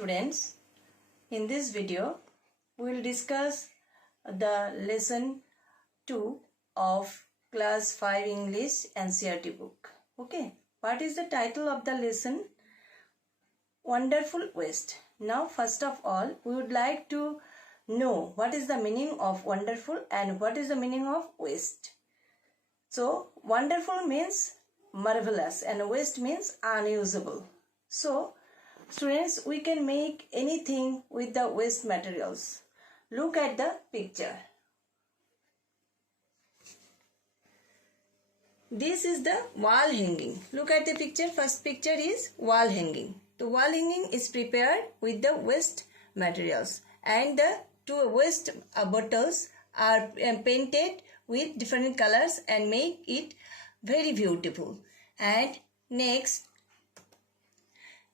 Students, in this video we will discuss the lesson 2 of class 5 English NCERT book. Okay, what is the title of the lesson? Wonderful Waste. Now first of all we would like to know what is the meaning of wonderful and what is the meaning of waste. So wonderful means marvelous and waste means unusable. So students, we can make anything with the waste materials. Look at the picture. This is the wall hanging. Look at the picture. First picture is wall hanging. The wall hanging is prepared with the waste materials, and the two waste bottles are painted with different colors and make it very beautiful. And next,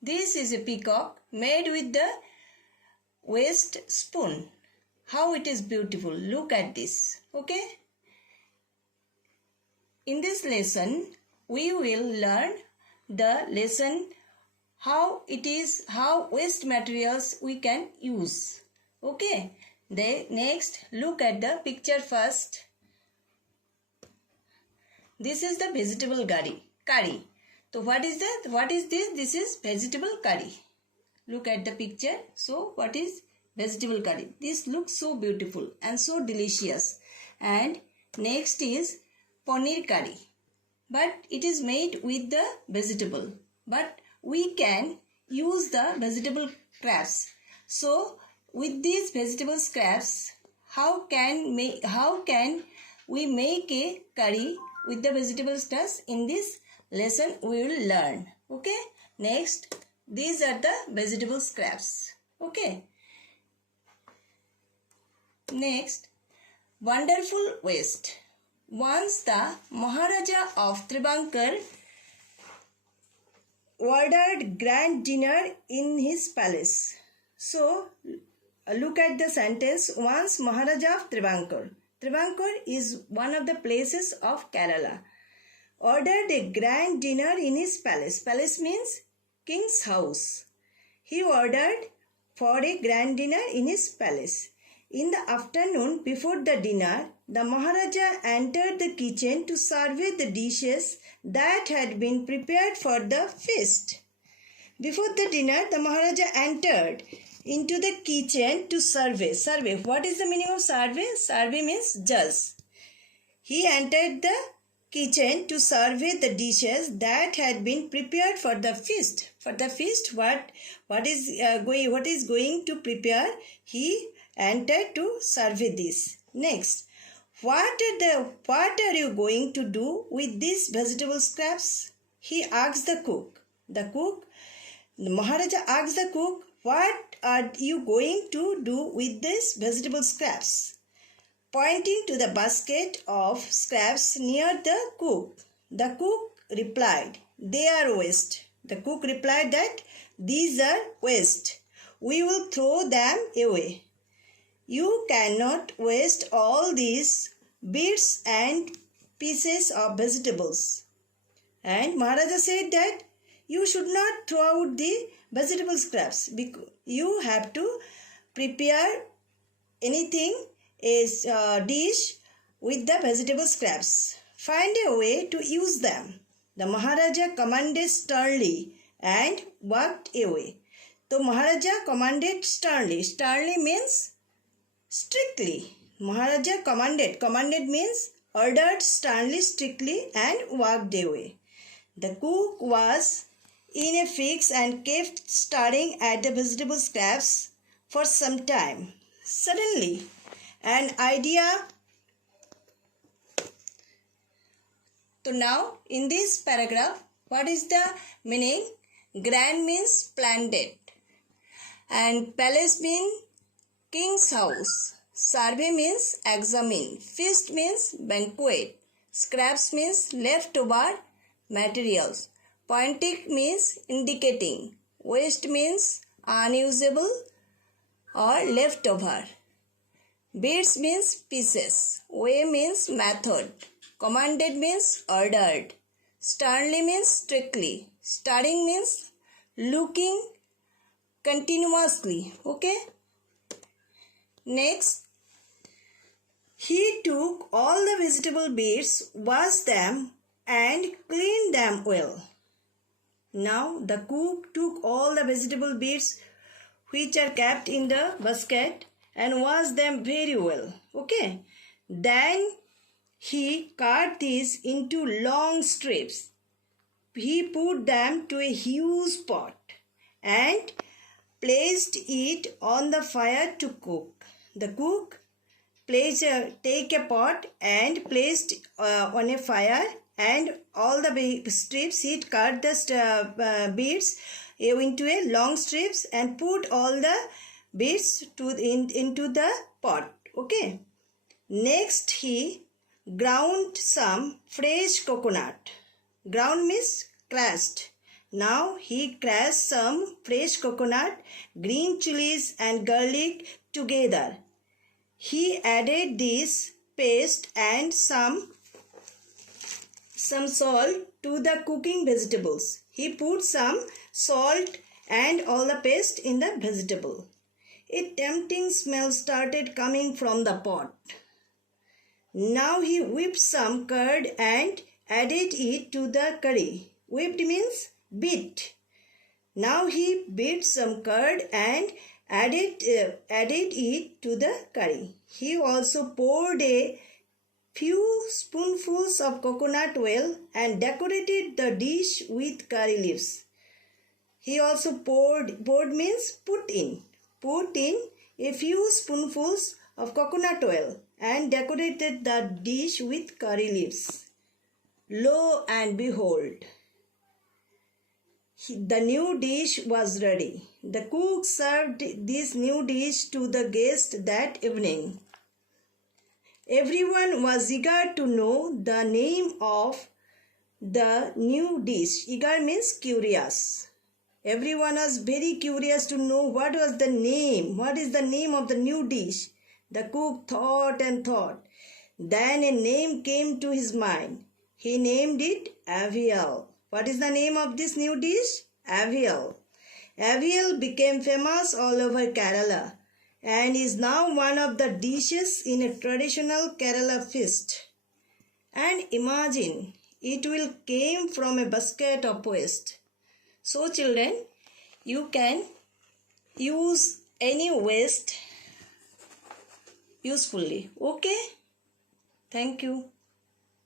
this is a peacock made with the waste spoon. How it is beautiful. Look at this. Okay. In this lesson, we will learn the lesson how waste materials we can use. Okay. Next, look at the picture first. This is the vegetable curry. So what is this? This is vegetable curry. Look at the picture. So what is vegetable curry? This looks so beautiful and so delicious. And next is paneer curry. But it is made with the vegetable. But we can use the vegetable scraps. So with these vegetable scraps, how can we make a curry with the vegetable scraps? In this lesson we will learn. Okay. Next, these are the vegetable scraps. Okay. Next, wonderful waste. Once the Maharaja of Travancore ordered grand dinner in his palace. So look at the sentence. Once Maharaja of Travancore. Travancore is one of the places of Kerala. Ordered a grand dinner in his palace. Palace means king's house. He ordered for a grand dinner in his palace. In the afternoon before the dinner, the Maharaja entered the kitchen to survey the dishes that had been prepared for the feast. Before the dinner, the Maharaja entered into the kitchen to survey. Survey. What is the meaning of survey? Survey means judge. He entered the kitchen to survey the dishes that had been prepared for the feast. For the feast, what is going to prepare? He entered to survey this. Next, what are you going to do with these vegetable scraps? He asked the cook. The Maharaja asked the cook, what are you going to do with these vegetable scraps? Pointing to the basket of scraps near the cook. The cook replied, they are waste. The cook replied that these are waste. We will throw them away. You cannot waste all these bits and pieces of vegetables. And Maharaja said that you should not throw out the vegetable scraps, because you have to prepare anything is a dish with the vegetable scraps. Find a way to use them. The Maharaja commanded sternly and walked away. So Maharaja commanded sternly. Sternly means strictly. Maharaja commanded. Commanded means ordered sternly, strictly, and walked away. The cook was in a fix and kept staring at the vegetable scraps for some time. Suddenly, an idea. So now in this paragraph, what is the meaning? Grand means splendid, and palace means king's house. Survey means examine. Feast means banquet. Scraps means leftover materials. Pointing means indicating. Waste means unusable or leftover. Bits means pieces. Way means method. Commanded means ordered. Sternly means strictly. Staring means looking continuously. Okay. Next, he took all the vegetable bits, washed them, and cleaned them well. Now the cook took all the vegetable bits which are kept in the basket and washed them very well. Okay. Then he cut these into long strips. He put them to a huge pot and placed it on the fire to cook. The cook take a pot and placed on a fire, and all the strips he cut the beads into a long strips and put all the beads into the pot. Okay. Next he ground some fresh coconut. Ground means crushed. Now he crushed some fresh coconut, green chilies and garlic together. He added this paste and some salt to the cooking vegetables. He put some salt and all the paste in the vegetable. A tempting smell started coming from the pot. Now he whipped some curd and added it to the curry. Whipped means beat. Now he beat some curd and added it to the curry. He also poured a few spoonfuls of coconut oil and decorated the dish with curry leaves. He also poured means put in a few spoonfuls of coconut oil and decorated the dish with curry leaves. Lo and behold, the new dish was ready. The cook served this new dish to the guests that evening. Everyone was eager to know the name of the new dish. Eager means curious. Everyone was very curious to know what was the name. What is the name of the new dish? The cook thought and thought. Then a name came to his mind. He named it Avial. What is the name of this new dish? Avial. Avial became famous all over Kerala and is now one of the dishes in a traditional Kerala feast. And imagine, it will came from a basket of waste. So children, you can use any waste usefully. Okay? Thank you.